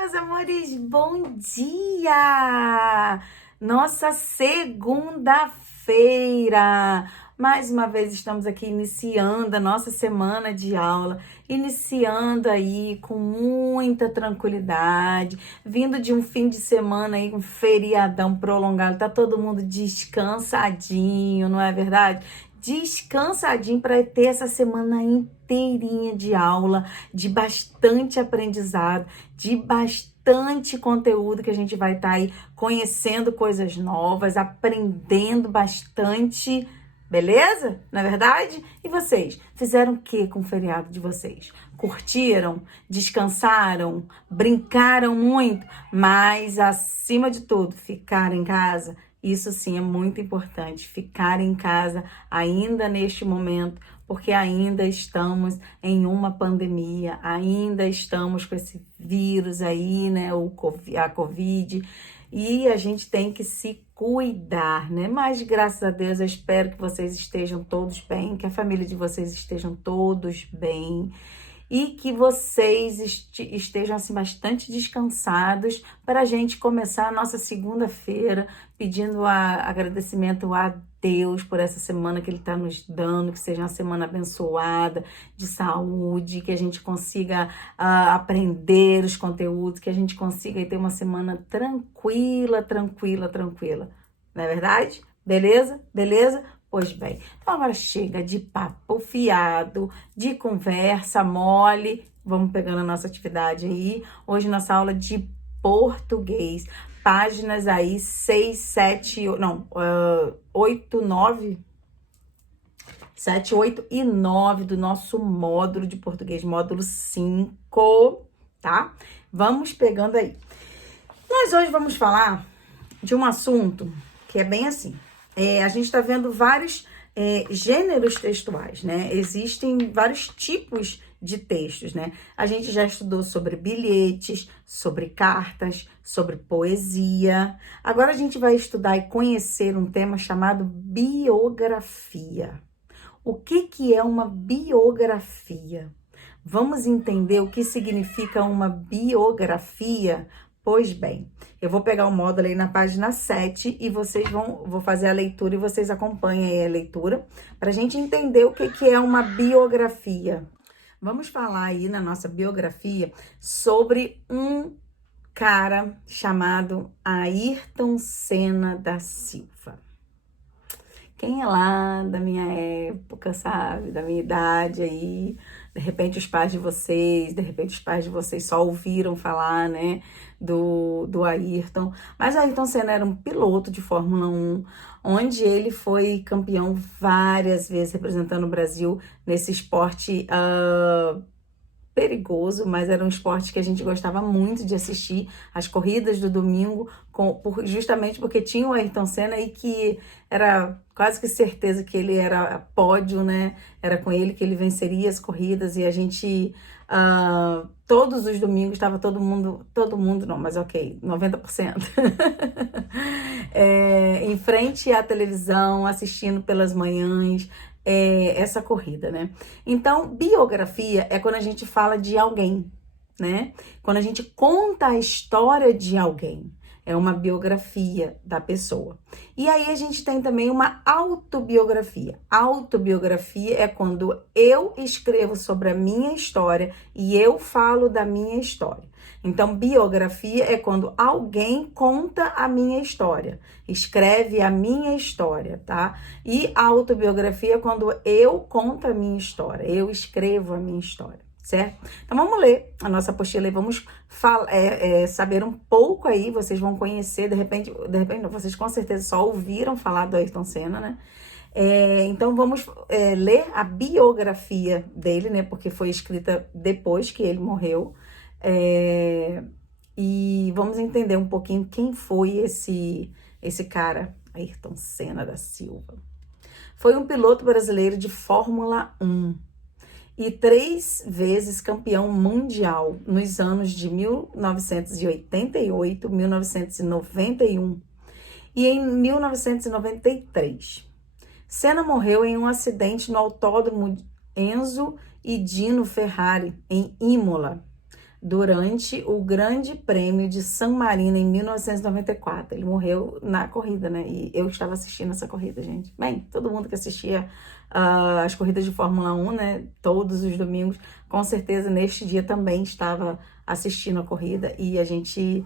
meus amores, bom dia! Nossa segunda-feira! Mais uma vez estamos aqui iniciando a nossa semana de aula, iniciando aí com muita tranquilidade, vindo de um fim de semana aí, um feriadão prolongado, tá todo mundo descansadinho, não é verdade? Descansadinho para ter essa semana inteirinha de aula, de bastante aprendizado, de bastante conteúdo que a gente vai estar aí conhecendo coisas novas, aprendendo bastante, beleza? Não é verdade? E vocês, fizeram o que com o feriado de vocês? Curtiram? Descansaram? Brincaram muito? Mas, acima de tudo, ficaram em casa? Isso sim é muito importante, ficar em casa ainda neste momento, porque ainda estamos em uma pandemia, ainda estamos com esse vírus aí, né, a Covid, e a gente tem que se cuidar, né? Mas graças a Deus eu espero que vocês estejam todos bem, que a família de vocês estejam todos bem, e que vocês estejam assim bastante descansados para a gente começar a nossa segunda-feira pedindo agradecimento a Deus por essa semana que Ele está nos dando, que seja uma semana abençoada, de saúde, que a gente consiga aprender os conteúdos, que a gente consiga ter uma semana tranquila. Não é verdade? Beleza? Beleza? Pois bem, então agora chega de papo fiado, de conversa mole. Vamos pegando a nossa atividade aí. Hoje nossa aula de português. Páginas aí 6, 7, não, 8, 9, 7, 8 e 9 do nosso módulo de português, módulo 5, tá? Vamos pegando aí. Nós hoje vamos falar de um assunto que é bem assim. A gente está vendo vários gêneros textuais, né? Existem vários tipos de textos, né? A gente já estudou sobre bilhetes, sobre cartas, sobre poesia. Agora a gente vai estudar e conhecer um tema chamado biografia. O que é uma biografia? Vamos entender o que significa uma biografia? Pois bem, eu vou pegar o módulo aí na página 7 e vou fazer a leitura e vocês acompanhem aí a leitura para a gente entender o que é uma biografia. Vamos falar aí na nossa biografia sobre um cara chamado Ayrton Senna da Silva. Quem é lá da minha época, sabe, da minha idade aí, de repente os pais de vocês só ouviram falar, né, do Ayrton. Mas o Ayrton Senna era um piloto de Fórmula 1, onde ele foi campeão várias vezes, representando o Brasil nesse esporte perigoso, mas era um esporte que a gente gostava muito de assistir, as corridas do domingo, justamente porque tinha o Ayrton Senna e que era quase que certeza que ele era pódio, né? Era com ele que ele venceria as corridas e a gente, todos os domingos estava todo mundo não, mas ok, 90%, em frente à televisão, assistindo pelas manhãs, essa corrida, né? Então, biografia é quando a gente fala de alguém, né? Quando a gente conta a história de alguém, é uma biografia da pessoa. E aí a gente tem também uma autobiografia. Autobiografia é quando eu escrevo sobre a minha história e eu falo da minha história. Então, biografia é quando alguém conta a minha história, escreve a minha história, tá? E autobiografia é quando eu conto a minha história, eu escrevo a minha história, certo? Então, vamos ler a nossa apostila e vamos saber um pouco aí, vocês vão conhecer, de repente vocês com certeza só ouviram falar do Ayrton Senna, né? Então, vamos ler a biografia dele, né? Porque foi escrita depois que ele morreu. E vamos entender um pouquinho quem foi esse cara, Ayrton Senna da Silva. Foi um piloto brasileiro de Fórmula 1 e 3 vezes campeão mundial nos anos de 1988, 1991 e em 1993. Senna morreu em um acidente no autódromo Enzo e Dino Ferrari, em Imola. durante o Grande Prêmio de San Marino em 1994. Ele morreu na corrida, né? E eu estava assistindo essa corrida, gente. Bem, todo mundo que assistia as corridas de Fórmula 1, né? Todos os domingos, com certeza neste dia também estava assistindo a corrida e a gente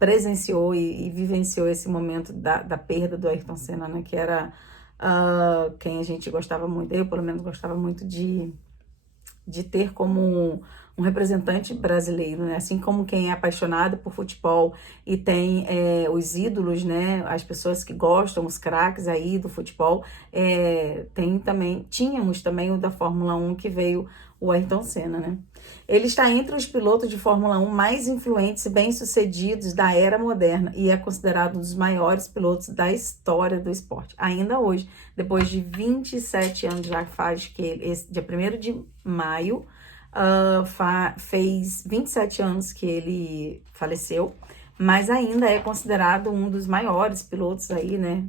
presenciou e vivenciou esse momento da perda do Ayrton Senna, né? Que era quem a gente gostava muito, eu pelo menos gostava muito de ter como um representante brasileiro, né? Assim como quem é apaixonado por futebol e tem os ídolos, né? As pessoas que gostam, os craques aí do futebol, tínhamos também o da Fórmula 1 que veio o Ayrton Senna, né? Ele está entre os pilotos de Fórmula 1 mais influentes e bem-sucedidos da era moderna e é considerado um dos maiores pilotos da história do esporte. Ainda hoje, depois de 27 anos, já faz que esse dia 1º de maio, fez 27 anos que ele faleceu, mas ainda é considerado um dos maiores pilotos aí, né,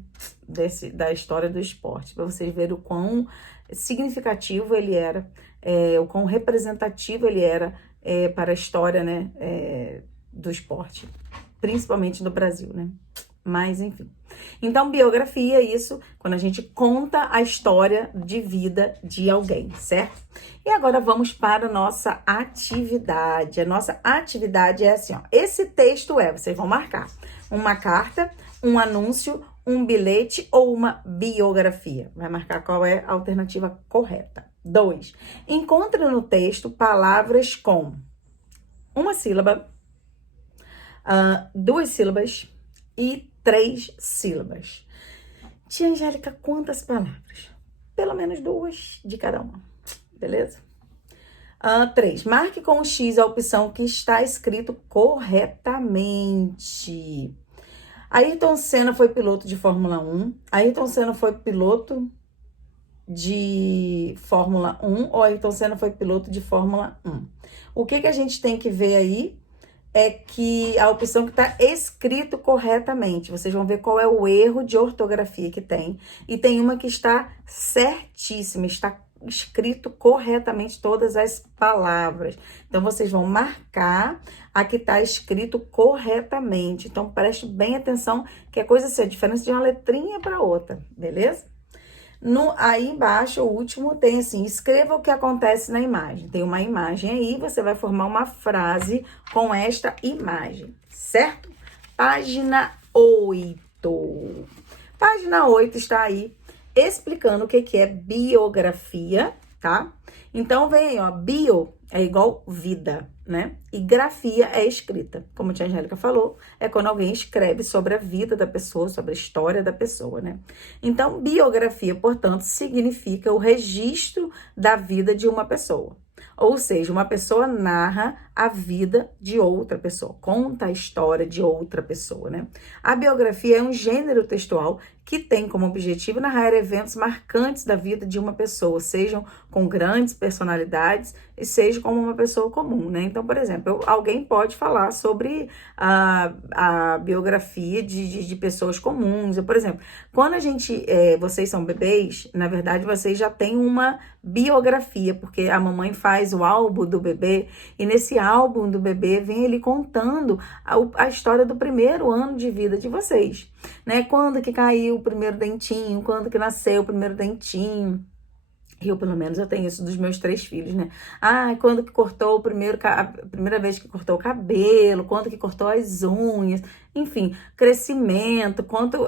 da história do esporte. Para vocês verem o quão significativo ele era, o quão representativo ele era para a história, né, do esporte, principalmente no Brasil, né? Mas, enfim. Então, biografia é isso, quando a gente conta a história de vida de alguém, certo? E agora vamos para a nossa atividade. A nossa atividade é assim, ó. Esse texto vocês vão marcar uma carta, um anúncio, um bilhete ou uma biografia. Vai marcar qual é a alternativa correta. 2. Encontre no texto palavras com uma sílaba, 2 sílabas e 3 sílabas. Tia Angélica, quantas palavras? Pelo menos 2 de cada uma, beleza? 3. Marque com o X a opção que está escrito corretamente. Ayrton Senna foi piloto de Fórmula 1. Ayrton Senna foi piloto de Fórmula 1 ou Ayrton Senna foi piloto de Fórmula 1? O que a gente tem que ver aí é que a opção que está escrito corretamente. Vocês vão ver qual é o erro de ortografia que tem. E tem uma que está certíssima, está escrito corretamente todas as palavras. Então, vocês vão marcar a que está escrito corretamente. Então, preste bem atenção que a coisa assim, a diferença de uma letrinha para outra, beleza? Aí embaixo, o último, tem assim, escreva o que acontece na imagem. Tem uma imagem aí, você vai formar uma frase com esta imagem, certo? Página 8. Página 8 está aí explicando o que é biografia, tá? Então, vem aí, ó, bio é igual vida, né? E grafia é escrita. Como a tia Angélica falou, é quando alguém escreve sobre a vida da pessoa, sobre a história da pessoa, né? Então, biografia, portanto, significa o registro da vida de uma pessoa. Ou seja, uma pessoa narra a vida de outra pessoa, conta a história de outra pessoa, né? A biografia é um gênero textual que tem como objetivo narrar eventos marcantes da vida de uma pessoa, sejam com grandes personalidades e seja como uma pessoa comum, né? Então, por exemplo, alguém pode falar sobre a biografia de pessoas comuns. Por exemplo, quando vocês são bebês, na verdade, vocês já têm uma biografia, porque a mamãe faz o álbum do bebê e nesse álbum do bebê vem ele contando a história do primeiro ano de vida de vocês, né? Quando que caiu o primeiro dentinho, quando que nasceu o primeiro dentinho. Eu, pelo menos, eu tenho isso dos meus 3 filhos, né? Quando que cortou a primeira vez que cortou o cabelo, quando que cortou as unhas, enfim, crescimento, quanto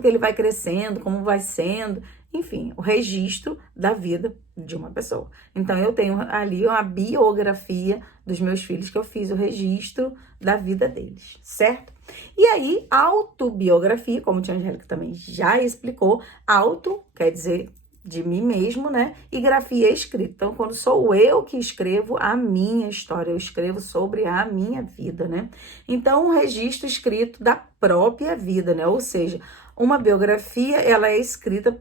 que ele vai crescendo, como vai sendo, enfim, o registro da vida de uma pessoa. Então, eu tenho ali uma biografia dos meus filhos, que eu fiz o registro da vida deles, certo? E aí, autobiografia, como a tia Angélica também já explicou, auto quer dizer de mim mesmo, né? E grafia é escrita. Então, quando sou eu que escrevo a minha história, eu escrevo sobre a minha vida, né? Então, um registro escrito da própria vida, né? Ou seja, uma biografia, ela é escrita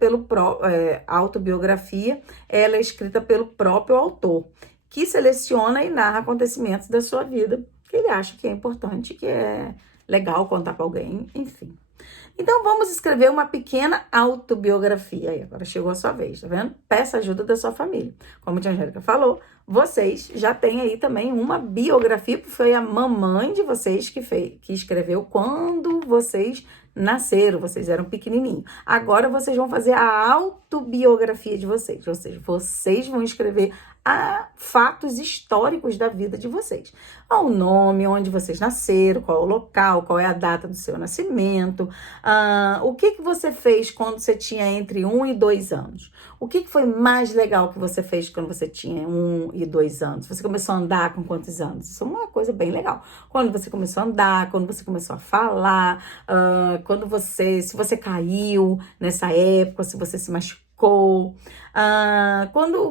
autobiografia, ela é escrita pelo próprio autor, que seleciona e narra acontecimentos da sua vida, que ele acha que é importante, que é legal contar para alguém, enfim. Então, vamos escrever uma pequena autobiografia. Aí, agora chegou a sua vez, tá vendo? Peça ajuda da sua família. Como a tia Angélica falou, vocês já têm aí também uma biografia, porque foi a mamãe de vocês que escreveu quando vocês nasceram, vocês eram pequenininhos. Agora vocês vão fazer a autobiografia de vocês, ou seja, vocês vão escrever fatos históricos da vida de vocês. O nome, onde vocês nasceram, qual é o local, qual é a data do seu nascimento, o que você fez quando você tinha entre 1 e 2 anos. O que foi mais legal que você fez quando você tinha 1 e 2 anos? Você começou a andar com quantos anos? Isso é uma coisa bem legal. Quando você começou a andar, quando você começou a falar, se você caiu nessa época, se você se machucou. O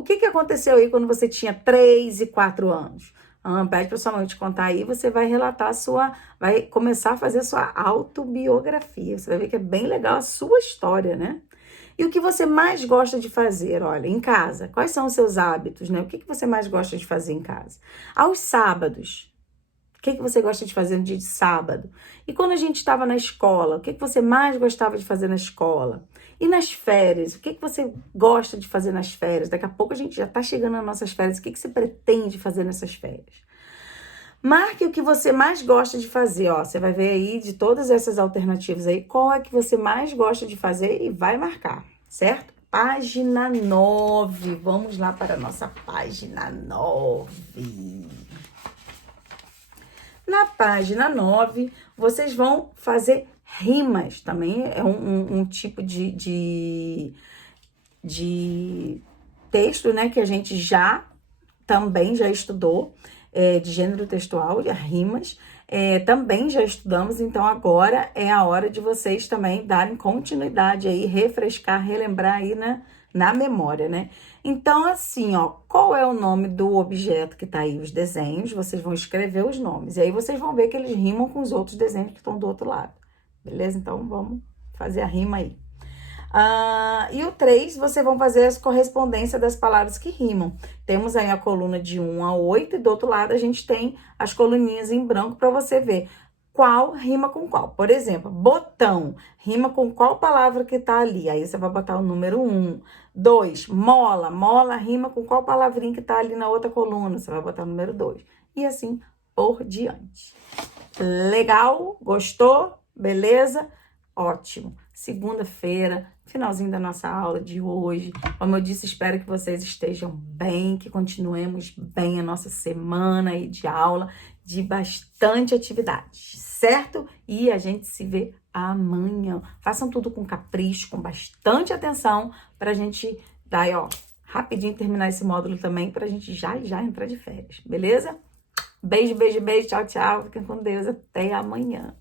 que aconteceu aí quando você tinha 3 e 4 anos? Pede para sua mãe te contar aí, você vai relatar vai começar a fazer a sua autobiografia. Você vai ver que é bem legal a sua história, né? E o que você mais gosta de fazer, olha, em casa? Quais são os seus hábitos, né? O que você mais gosta de fazer em casa? Aos sábados, o que você gosta de fazer no dia de sábado? E quando a gente estava na escola, o que você mais gostava de fazer na escola? E nas férias, o que você gosta de fazer nas férias? Daqui a pouco a gente já está chegando nas nossas férias. O que você pretende fazer nessas férias? Marque o que você mais gosta de fazer, ó. Você vai ver aí de todas essas alternativas aí, qual é que você mais gosta de fazer e vai marcar, certo? Página 9. Vamos lá para a nossa página 9. Na página 9, vocês vão fazer rimas. Também é um tipo de texto, né, que a gente também já estudou, de gênero textual, de rimas. Também já estudamos, então agora é a hora de vocês também darem continuidade aí, refrescar, relembrar aí na memória, né? Então, assim, ó, qual é o nome do objeto que tá aí? Os desenhos, vocês vão escrever os nomes. E aí vocês vão ver que eles rimam com os outros desenhos que estão do outro lado. Beleza? Então, vamos fazer a rima aí. E o 3, vocês vão fazer a correspondência das palavras que rimam. Temos aí a coluna de 1 a 8 e do outro lado a gente tem as coluninhas em branco para você ver qual rima com qual. Por exemplo, botão rima com qual palavra que tá ali. Aí você vai botar o número 1. 2, mola. Mola rima com qual palavrinha que tá ali na outra coluna. Você vai botar o número 2. E assim por diante. Legal? Gostou? Beleza? Ótimo. Segunda-feira, finalzinho da nossa aula de hoje. Como eu disse, espero que vocês estejam bem, que continuemos bem a nossa semana aí de aula, de bastante atividade, certo? E a gente se vê amanhã. Façam tudo com capricho, com bastante atenção, pra gente dar, ó, rapidinho terminar esse módulo também, pra gente já entrar de férias, beleza? Beijo, beijo, beijo. Tchau, tchau. Fiquem com Deus. Até amanhã.